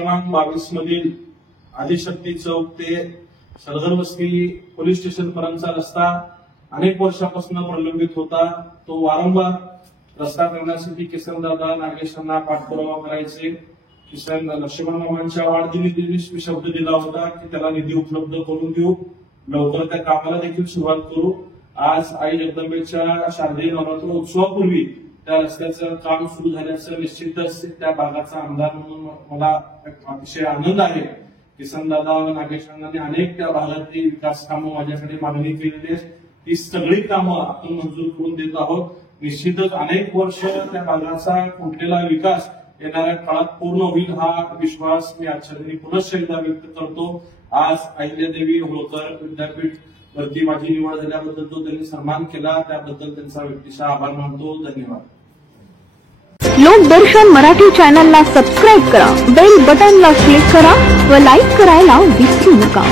क्रमांक 22 मधील आदिशक्ती चौक ते सलगर वस्ती पोलीस स्टेशन पर्यंतचा रस्ता अनेक वर्षापासून प्रलंबित होता। तो वारंवार रस्ता करण्यासाठी किसनदादा नागेशांना पाठपुरावा करायचे। किसन लक्ष्मण मामांच्या वाढदिवशी मी शब्द दिला होता की त्याला निधी उपलब्ध करून देऊ, लवकर त्या कामाला देखील सुरुवात करू। आज आई जगदंबेच्या शारदीय नवरात्र उत्सवापूर्वी त्या रस्त्याचं काम सुरू झाल्याचं निश्चितच त्या भागाचा आमदार म्हणून मला अतिशय आनंद आहे। किसनदादा नागेशांना अनेक त्या भागातली विकास कामं माझ्याकडे मागणी केलेली आहे, ती सगळी कामं आपण मंजूर करून देत आहोत। निश्चितच अनेक वर्ष त्या भागाचा कुठलेला विकास येणाऱ्या काळात पूर्ण होईल हा विश्वास मी आजच्या दिनी पुनश्च एकदा व्यक्त करतो। आज अहिल्यादेवी होळकर विद्यापीठ वरती माझी निवड झाल्याबद्दल जो त्यांनी सन्मान केला त्याबद्दल त्यांचा व्यक्तिशः आभार मानतो। धन्यवाद। लोकदर्शन मराठी चॅनलला सबस्क्राईब करा, बेल बटनला क्लिक करा व लाईक करायला विसरू नका।